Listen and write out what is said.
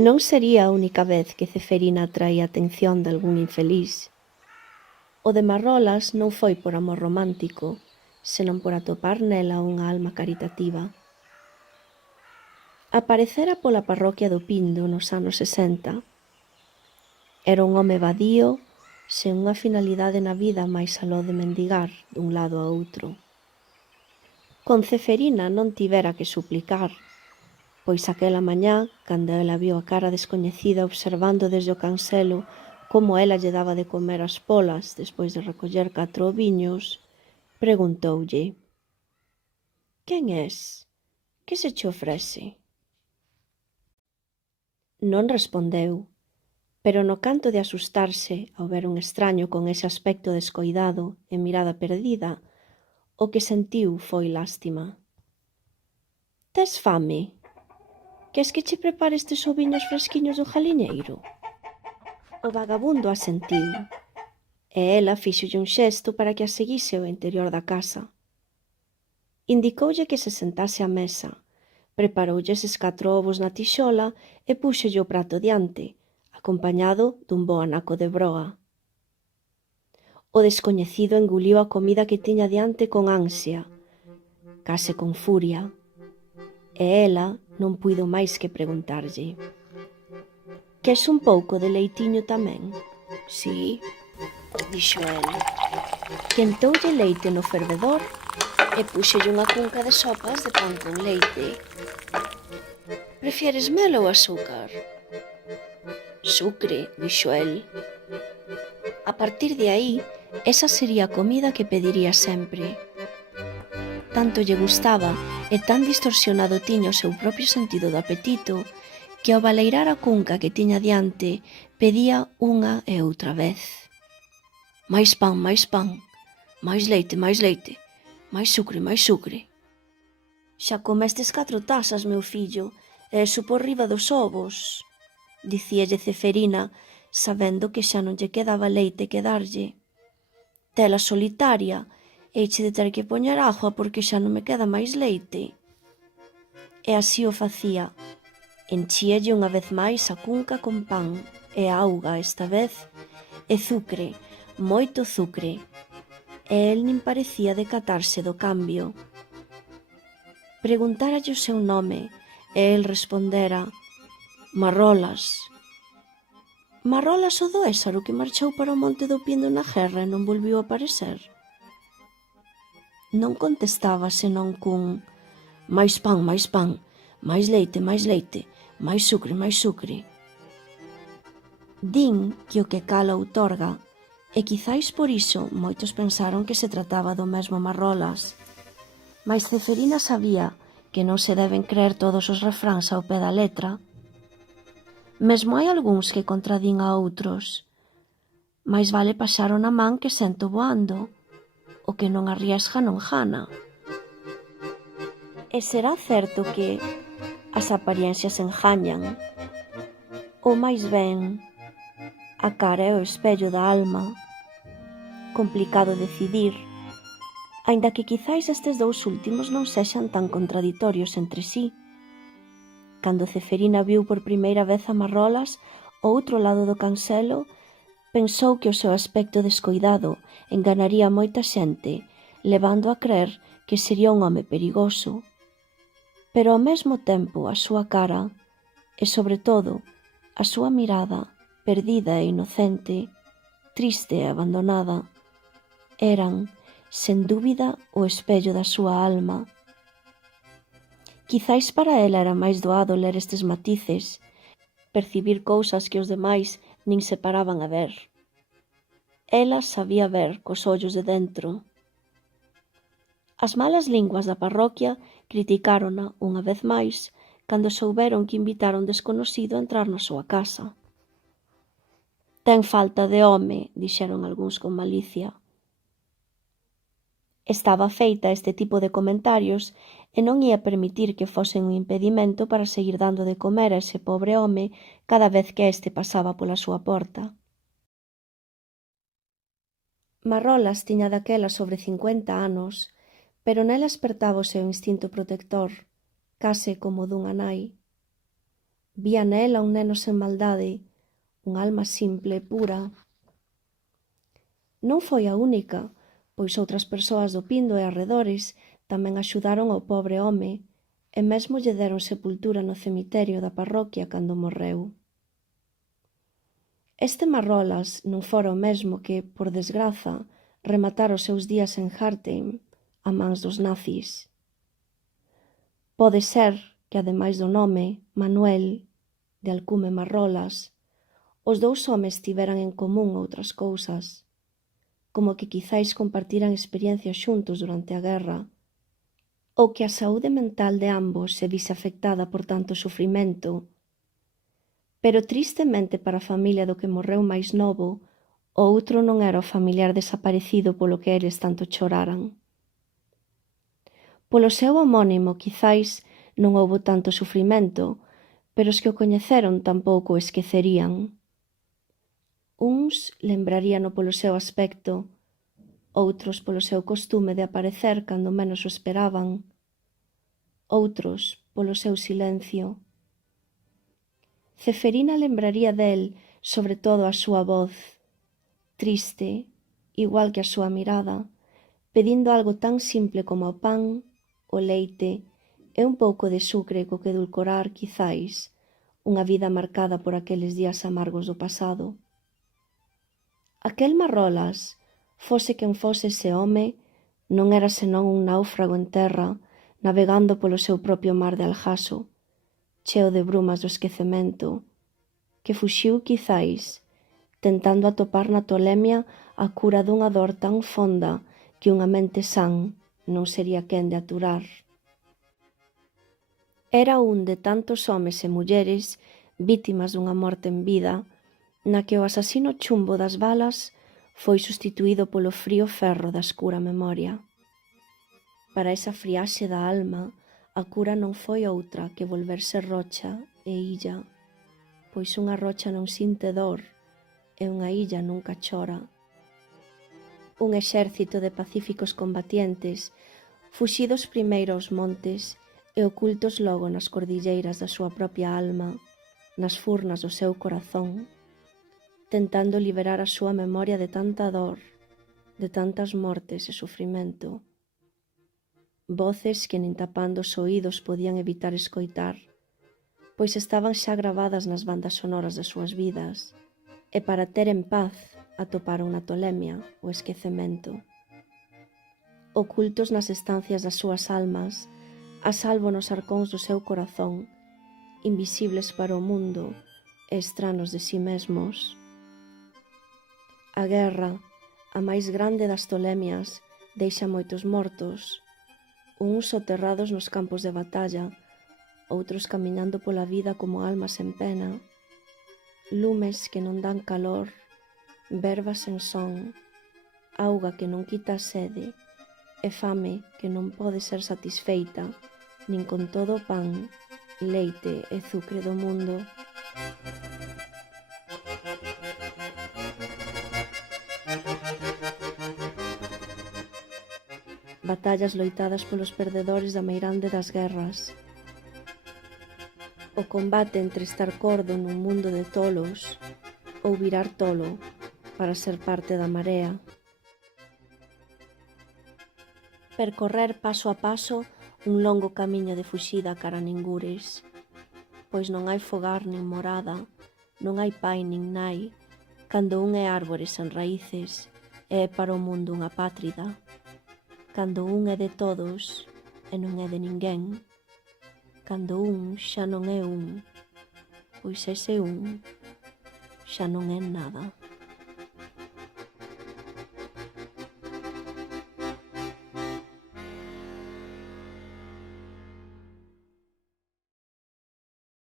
Non sería a única vez que Ceferina atraía a atención de algún infeliz. O de Marrolas non foi por amor romántico, senón por atopar nela unha alma caritativa. Aparecera pola parroquia do Pindo nos anos 60. Era un home vadío, sen unha finalidade na vida máis aló de mendigar dun lado a outro. Con Ceferina non tivera que suplicar, pois aquela mañá, cando ela viu a cara descoñecida observando desde o cancelo como ela lle daba de comer as polas despois de recoller 4 oviños, preguntoulle: «Quen es? Que se che ofrece?» Non respondeu, pero no canto de asustarse ao ver un extraño con ese aspecto descoidado e mirada perdida, o que sentiu foi lástima. «Tes fame? Queres que che prepare estes oviños fresquiños do galiñeiro?» O vagabundo asentiu, e ela fíxolle un xesto para que a seguise ao interior da casa. Indicoulle que se sentase á mesa, preparoulle eses 4 ovos na tixola e púxolle o prato diante, acompañado dun bo anaco de broa. O descoñecido enguliu a comida que tiña diante con ansia, case con furia, e ela non puido máis que preguntarlle: «Queres un pouco de leitiño tamén?» «Sí», dixo el. Quentoulle leite no fervedor e púxolle unha cunca de sopas de pan con leite. «Prefieres mel ou azúcar?» «Sucre», dixo el. A partir de aí, esa sería a comida que pediría sempre. Tanto lle gustaba e tan distorsionado tiña o seu propio sentido do apetito que ao baleirar a cunca que tiña diante pedía unha e outra vez: «Máis pan, máis pan, máis leite, máis sucre». «Xa comestes 4 tazas, meu fillo, e eso por riba dos ovos», dicíalle Ceferina, sabendo que xa non lle quedaba leite que darlle. «Tela solitaria, heiche de ter que poñer agua porque xa non me queda máis leite». E así o facía. Enchíalle unha vez máis a cunca con pan e auga esta vez, e zucre, moito zucre, e el nin parecía decatarse do cambio. Preguntáralle o seu nome e el respondera: «Marrolas». «Marrolas o do Ésaro que marchou para o monte do Pindo na guerra e non volviu a aparecer?» Non contestaba senón cun máis pan, máis leite, máis sucre. Din que o que cala outorga, e quizáis por iso moitos pensaron que se trataba do mesmo Marrolas. Mais Ceferina sabía que non se deben creer todos os refráns ao pé da letra. Mesmo hai algúns que contradín a outros. Mais vale paxaro na man que sento voando. O que non arriesga non gana. E será certo que as apariencias engañan, ou máis ben, a cara é o espello da alma. Complicado decidir, aínda que quizáis estes 2 últimos non sexan tan contraditorios entre sí. Cando Ceferina viu por primeira vez a Marrolas ao outro lado do cancelo, pensou que o seu aspecto descoidado enganaría a moita xente, levando a crer que sería un home perigoso. Pero ao mesmo tempo a súa cara, e sobre todo a súa mirada, perdida e inocente, triste e abandonada, eran, sen dúbida, o espello da súa alma. Quizáis para ela era máis doado ler estes matices, percibir cousas que os demais nin se paraban a ver. Ela sabía ver cos ollos de dentro. As malas linguas da parroquia criticárona unha vez máis cando souberon que invitara un desconocido a entrar na súa casa. «Ten falta de home», dixeron algúns con malicia. Estaba feita este tipo de comentarios e non ía permitir que fosen un impedimento para seguir dando de comer a ese pobre home cada vez que este pasaba pola súa porta. Marrolas tiña daquela sobre 50 anos, pero nela espertaba o seu instinto protector, case como dunha nai. Vía nela un neno sen maldade, un alma simple e pura. Non foi a única, pois outras persoas do Pindo e arredores tamén axudaron ao pobre home e mesmo lle deron sepultura no cemiterio da parroquia cando morreu. Este Marrolas non fora o mesmo que, por desgraza, rematara os seus días en Hartheim a mans dos nazis. Pode ser que, ademais do nome, Manuel, de alcume Marrolas, os dous homes tiveran en común outras cousas, como que quizáis compartiran experiencias xuntos durante a guerra, ou que a saúde mental de ambos se vise afectada por tanto sufrimento. Pero tristemente para a familia do que morreu máis novo, o outro non era o familiar desaparecido polo que eles tanto choraran. Polo seu homónimo quizáis non houbo tanto sufrimento, pero os que o coñeceron tampouco o esquecerían. Uns lembraríano polo seu aspecto, outros polo seu costume de aparecer cando menos o esperaban, outros polo seu silencio. Ceferina lembraría del sobre todo a súa voz, triste, igual que a súa mirada, pedindo algo tan simple como o pan, o leite e un pouco de sucre co que edulcorar, quizáis, unha vida marcada por aqueles días amargos do pasado. Aquel Marrolas, fose quen fose ese home, non era senón un náufrago en terra, navegando polo seu propio mar de Aljaso, cheo de brumas do esquecemento, que fuxiu quizáis, tentando atopar na tolemia a cura dunha dor tan fonda que unha mente san non sería quen de aturar. Era un de tantos homes e mulleres vítimas dunha morte en vida, na que o asasino chumbo das balas foi sustituído polo frío ferro da escura memoria. Para esa friaxe da alma, a cura non foi outra que volverse rocha e illa, pois unha rocha non sinte dor e unha illa nunca chora. Un exército de pacíficos combatientes, fuxidos primeiro aos montes e ocultos logo nas cordilleiras da súa propia alma, nas furnas do seu corazón, tentando liberar a súa memoria de tanta dor, de tantas mortes e sufrimento. Voces que nin tapando os oídos podían evitar escoitar, pois estaban xa gravadas nas bandas sonoras das súas vidas, e para ter en paz atoparon na tolemia o esquecemento. Ocultos nas estancias das súas almas, a salvo nos arcóns do seu corazón, invisibles para o mundo e estranos de si mesmos. A guerra, a máis grande das tolemias, deixa moitos mortos, uns soterrados nos campos de batalla, outros camiñando pola vida como almas en pena, lumes que non dan calor, verbas sen son, auga que non quita a sede, e fame que non pode ser satisfeita, nin con todo o pan, leite e zucre do mundo. Batallas loitadas polos perdedores da meirande das guerras. O combate entre estar cordo nun mundo de tolos ou virar tolo para ser parte da marea. Percorrer paso a paso un longo camiño de fuxida cara a Ningures, pois non hai fogar nin morada, non hai pai nin nai, cando un é árbore sen raíces e é para o mundo unha pátrida, cando un é de todos e non é de ninguén, cando un xa non é un, pois ese un xa non é nada.